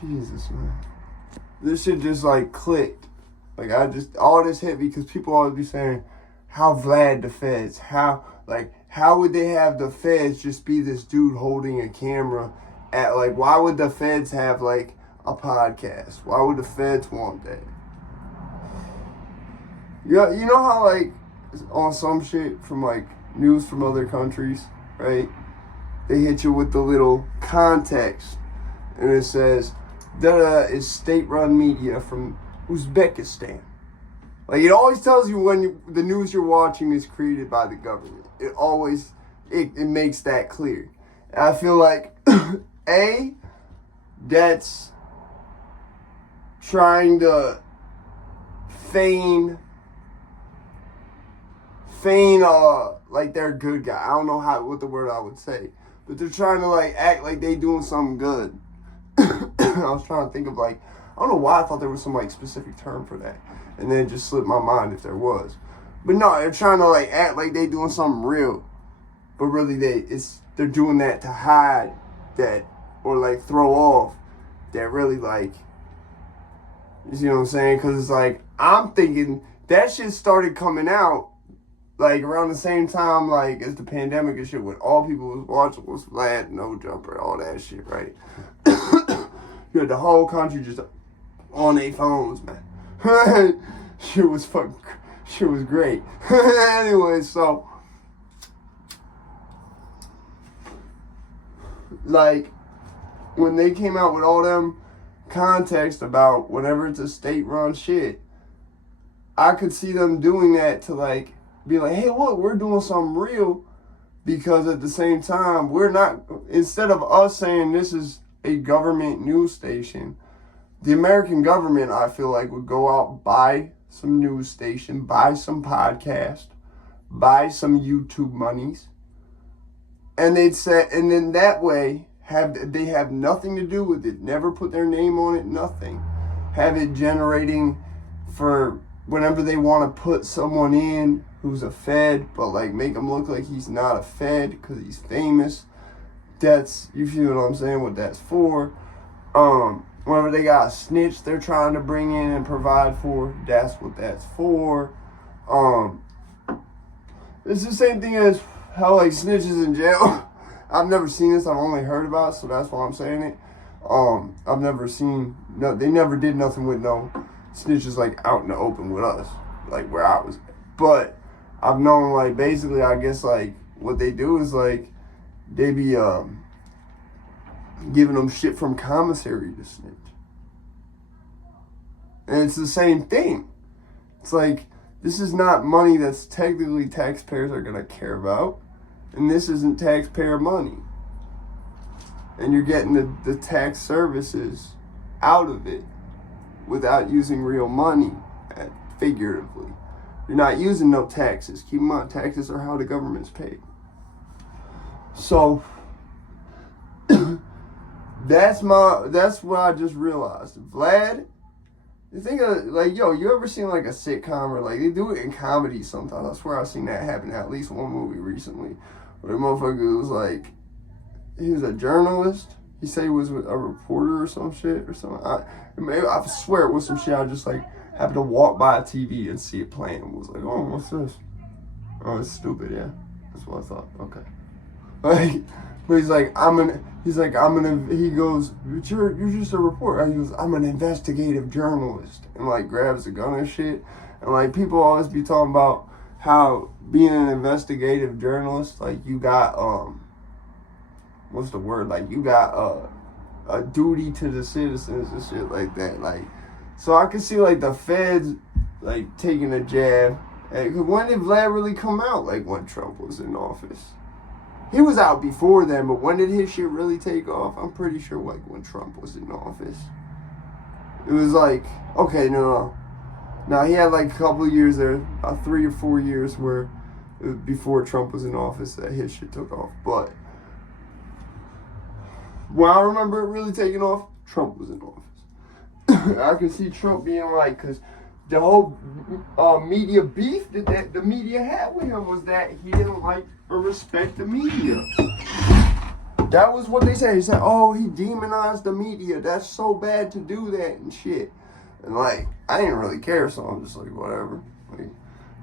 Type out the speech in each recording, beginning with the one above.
Jesus, man. This shit just, like, clicked. Like, all this hit because people always be saying, how Vlad the feds? How would they have the feds just be this dude holding a camera at, like, why would the feds have, like, a podcast? Why would the feds want that? Yeah, you know how, like, on some shit from, like, news from other countries, right? They hit you with the little context, and it says, da is state-run media from Uzbekistan. Like, it always tells you when the news you're watching is created by the government. It always, it makes that clear. And I feel like, that's trying to feign, like they're a good guy. I don't know what the word I would say. But they're trying to, like, act like they doing something good. I was trying to think of, like, I don't know why I thought there was some, like, specific term for that. And then it just slipped my mind if there was. But no, they're trying to, like, act like they doing something real. But really, they're doing that to hide that, or, like, throw off that really, like, you see what I'm saying? Because it's like, I'm thinking that shit started coming out, like, around the same time, like, as the pandemic and shit, when all people was watching was Vlad, NoJumper, all that shit, right? You had the whole country just on their phones, man. Shit was great. Anyway, so, like, when they came out with all them context about whenever it's a state-run shit, I could see them doing that to, like, be like, hey, look, we're doing something real, because at the same time, we're not, instead of us saying this is a government news station, the American government, I feel like, would go out, buy some news station, buy some podcast, buy some YouTube monies, and they'd say, and then that way, they have nothing to do with it, never put their name on it, nothing. Have it generating for whenever they want to put someone in who's a Fed, but, like, make him look like he's not a Fed because he's famous. That's, you feel what I'm saying, what that's for. Whenever they got a snitch they're trying to bring in and provide for, that's what that's for. It's the same thing as how, like, snitches in jail. I've never seen this, I've only heard about it, so that's why I'm saying it. I've never seen, no, they never did nothing with no snitches, like, out in the open with us, like, where I was. But I've known, like, basically, I guess, like, what they do is, like, they be giving them shit from commissary to snitch. And it's the same thing. It's like, this is not money that's technically taxpayers are going to care about. And this isn't taxpayer money. And you're getting the tax services out of it without using real money, figuratively. You're not using no taxes. Keep in mind, taxes are how the government's paid. So, that's what I just realized. Vlad, you think of, like, yo, you ever seen, like, a sitcom, or, like, they do it in comedy sometimes. I swear I've seen that happen in at least one movie recently, where the motherfucker was, like, he was a journalist. He said he was a reporter or some shit or something. I swear it was some shit. I just, like, happened to walk by a TV and see it playing and was like, oh, what's this? Oh, it's stupid, yeah. That's what I thought. Okay. Like, but he goes, but you're just a reporter. He goes, I'm an investigative journalist. And, like, grabs a gun and shit. And, like, people always be talking about how being an investigative journalist, like, you got, what's the word? Like, you got a duty to the citizens and shit like that. Like, so I can see, like, the feds, like, taking a jab. Cause when did Vlad really come out? Like, when Trump was in office. He was out before then, but when did his shit really take off? I'm pretty sure, like, when Trump was in office. It was like, okay, no. Now, he had, like, a couple of years there, about 3 or 4 years where, it was before Trump was in office, that his shit took off. But when I remember it really taking off, Trump was in office. I can see Trump being like, because the whole media beef that the media had with him was that he didn't like or respect the media. That was what they said. He said, oh, he demonized the media. That's so bad to do that and shit. And, like, I didn't really care, so I'm just like, whatever. Like,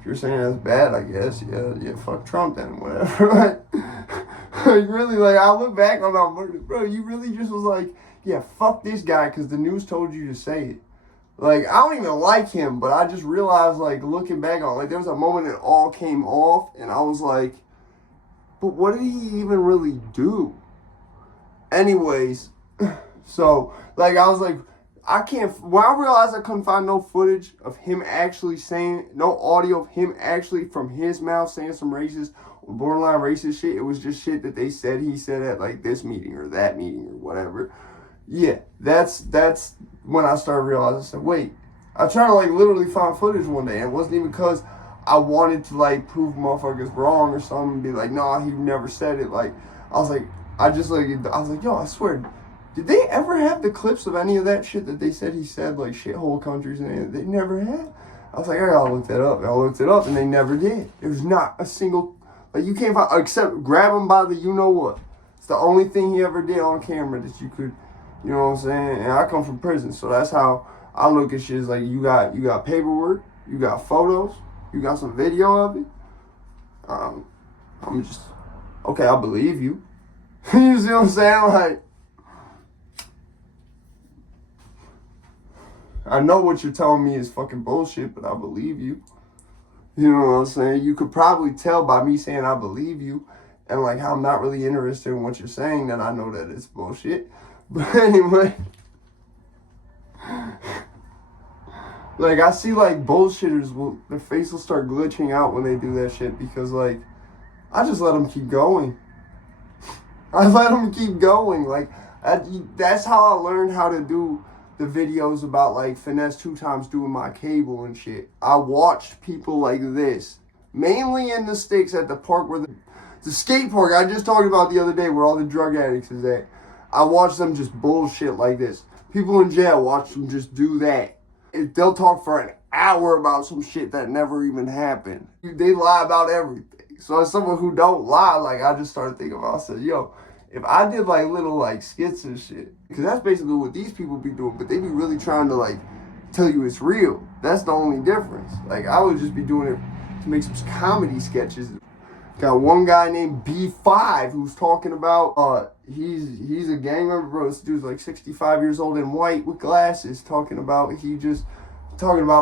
if you're saying that's bad, I guess, yeah, fuck Trump then, whatever. Like, really, like, I look back on that, bro, you really just was like, yeah, fuck this guy because the news told you to say it. Like, I don't even like him, but I just realized, like, looking back on, like, there was a moment it all came off, and I was like, but what did he even really do? Anyways, so, like, I was like, when I realized I couldn't find no footage of him actually saying, no audio of him actually from his mouth saying some racist or borderline racist shit, it was just shit that he said at, like, this meeting or that meeting or whatever. Yeah, that's when I started realizing, I said, wait, I tried to, like, literally find footage one day, and it wasn't even because I wanted to, like, prove motherfuckers wrong or something and be like, nah, he never said it. Like, I was like, yo, I swear, did they ever have the clips of any of that shit that they said he said, like, shithole countries and anything? They never had. I was like, I gotta look that up. And I looked it up, and they never did. There's not a single, like, you can't find, except grab him by the you-know-what. It's the only thing he ever did on camera that you could, you know what I'm saying? And I come from prison, so that's how I look at shit. Is like, you got paperwork, you got photos, you got some video of it. I'm just, okay, I believe you. You see what I'm saying? Like, I know what you're telling me is fucking bullshit, but I believe you. You know what I'm saying? You could probably tell by me saying I believe you and, like, how I'm not really interested in what you're saying that I know that it's bullshit. But anyway, like, I see, like, bullshitters, their face will start glitching out when they do that shit because, like, I just let them keep going. I let them keep going. Like, that's how I learned how to do the videos about, like, Finesse 2 Times doing my cable and shit. I watched people like this, mainly in the sticks at the park where the skate park I just talked about the other day where all the drug addicts is at. I watched them just bullshit like this. People in jail watch them just do that. They'll talk for an hour about some shit that never even happened. They lie about everything. So as someone who don't lie, like, I just started thinking about, I said, yo, if I did, like, little, like, skits and shit, because that's basically what these people be doing, but they be really trying to, like, tell you it's real. That's the only difference. Like, I would just be doing it to make some comedy sketches. Got one guy named B5 who's talking about, he's a gang member, bro. This dude's like 65 years old and white with glasses, talking about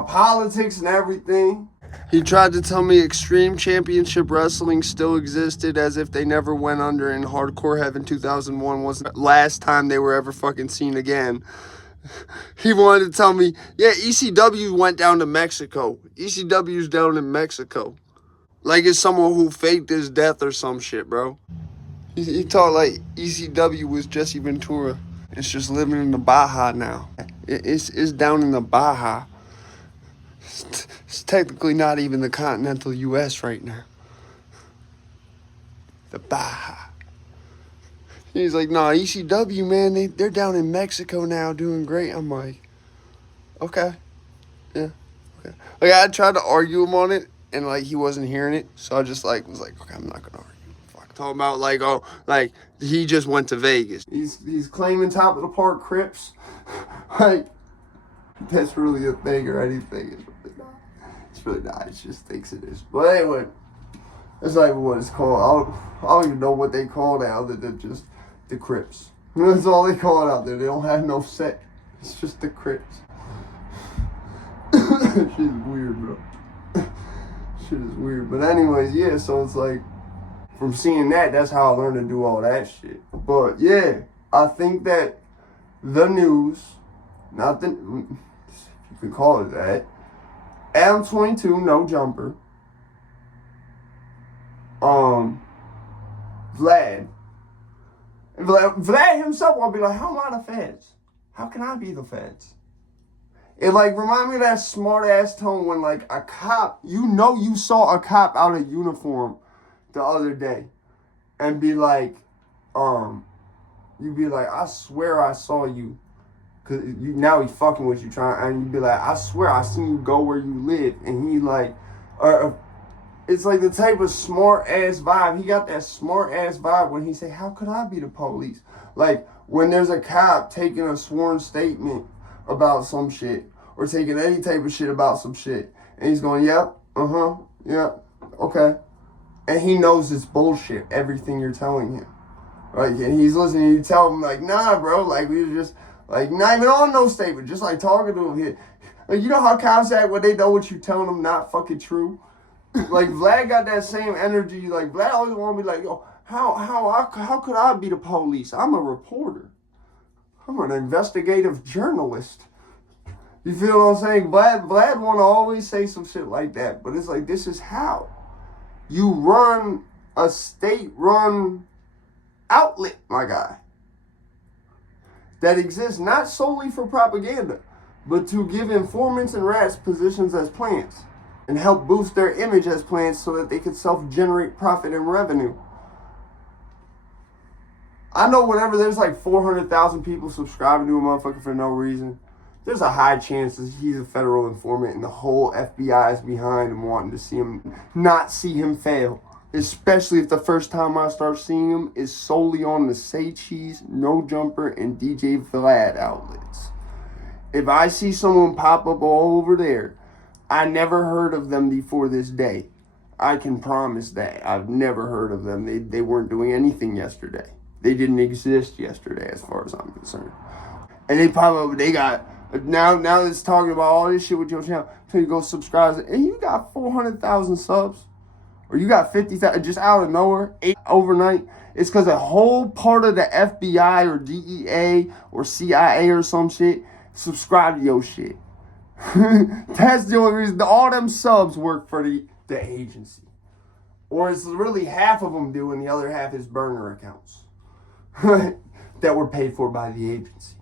politics and everything. He tried to tell me Extreme Championship Wrestling still existed as if they never went under and Hardcore Heaven 2001 was the last time they were ever fucking seen again. He wanted to tell me, yeah, ECW went down to Mexico. ECW's down in Mexico. Like it's someone who faked his death or some shit, bro. He thought like ECW was Jesse Ventura. It's just living in the Baja now. It's down in the Baja. It's technically not even the continental U.S. right now. The Baja. He's like, nah, ECW, man, they're down in Mexico now doing great. I'm like, okay. Yeah. Okay. Like, I tried to argue him on it, and, like, he wasn't hearing it. So I just, like, was like, okay, I'm not going to argue. Fuck. Talking about, like, oh, like, he just went to Vegas. He's claiming top of the park Crips. Like, that's really a thing or anything. It's really not. It just thinks it is. But anyway, that's not even what it's called. I don't even know what they call it other than just the Crips. That's all they call it out there. They don't have no set. It's just the Crips. Shit is weird, bro. Shit is weird. But anyways, yeah, so it's like, from seeing that, that's how I learned to do all that shit. But yeah, I think that the news, not the, you can call it that, Adam 22, NoJumper, Vlad himself will be like, how am I the feds? How can I be the feds? It, like, remind me of that smart-ass tone when, like, a cop, you saw a cop out of uniform the other day and be like, you'd be like, I swear I saw you. Because now he's fucking with you, and you'd be like, I swear I seen you go where you live. And he, like, It's like the type of smart ass vibe. He got that smart ass vibe when he say, how could I be the police? Like when there's a cop taking a sworn statement about some shit or taking any type of shit about some shit. And he's going, yep, yep, okay. And he knows it's bullshit, everything you're telling him. Like, and he's listening, you tell him, like, nah, bro, like, we were just, like, not even on no statement, just, like, talking to him here. Like, you know how cops act when they know what you're telling them not fucking true? Like, Vlad got that same energy. Like, Vlad always want to be like, yo, how could I be the police? I'm a reporter. I'm an investigative journalist. You feel what I'm saying? Vlad want to always say some shit like that. But it's like, this is how you run a state-run outlet, my guy, that exists not solely for propaganda, but to give informants and rats positions as plants and help boost their image as plants so that they can self-generate profit and revenue. I know whenever there's like 400,000 people subscribing to a motherfucker for no reason, there's a high chance that he's a federal informant and the whole FBI is behind him wanting to see him, not see him fail. Especially if the first time I start seeing him is solely on the Say Cheese, NoJumper, and DJ Vlad outlets. If I see someone pop up all over there, I never heard of them before this day. I can promise that. I've never heard of them. They weren't doing anything yesterday. They didn't exist yesterday as far as I'm concerned. And they pop up, they got, now it's talking about all this shit with your channel, until you go subscribe, and you got 400,000 subs. Or you got 50,000 just out of nowhere, 8 overnight. It's because a whole part of the FBI or DEA or CIA or some shit subscribe to your shit. That's the only reason. All them subs work for the agency. Or it's really half of them do and the other half is burner accounts that were paid for by the agency.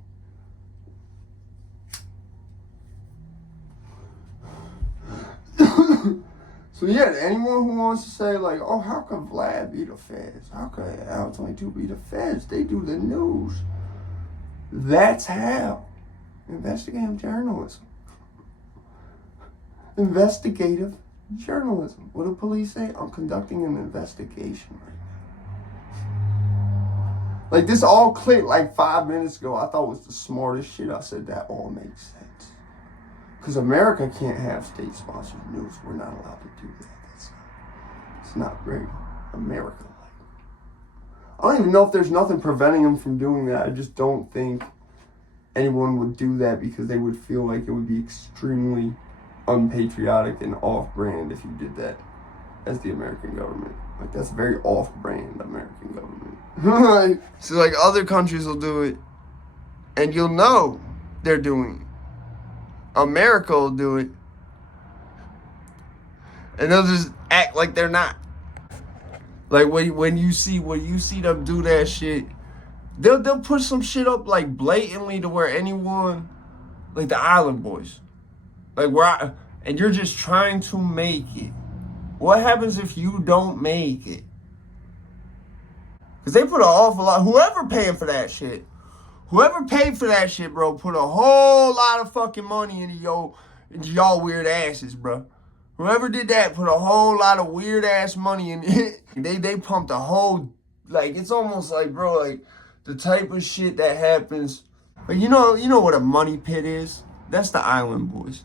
So yeah, anyone who wants to say like, oh, how can Vlad be the feds? How can Al 22 be the feds? They do the news. That's how. Investigative journalism. Investigative journalism. What do police say? I'm conducting an investigation right now. Like this all clicked like 5 minutes ago. I thought it was the smartest shit. I said that all makes sense. Because America can't have state-sponsored news. We're not allowed to do that. It's not very America-like. I don't even know if there's nothing preventing them from doing that. I just don't think anyone would do that because they would feel like it would be extremely unpatriotic and off-brand if you did that as the American government. Like, that's very off-brand American government. So, like, other countries will do it, and you'll know they're doing it. America will do it, and they'll just act like they're not. Like when you see them do that shit, they'll put some shit up like blatantly to where anyone, like the Island Boys, like and you're just trying to make it. What happens if you don't make it? Because they put an awful lot. Whoever paid for that shit, bro, put a whole lot of fucking money into y'all weird asses, bro. Whoever did that put a whole lot of weird ass money in it. They pumped a whole, like, it's almost like, bro, like the type of shit that happens. Like, you know what a money pit is? That's the Island Boys.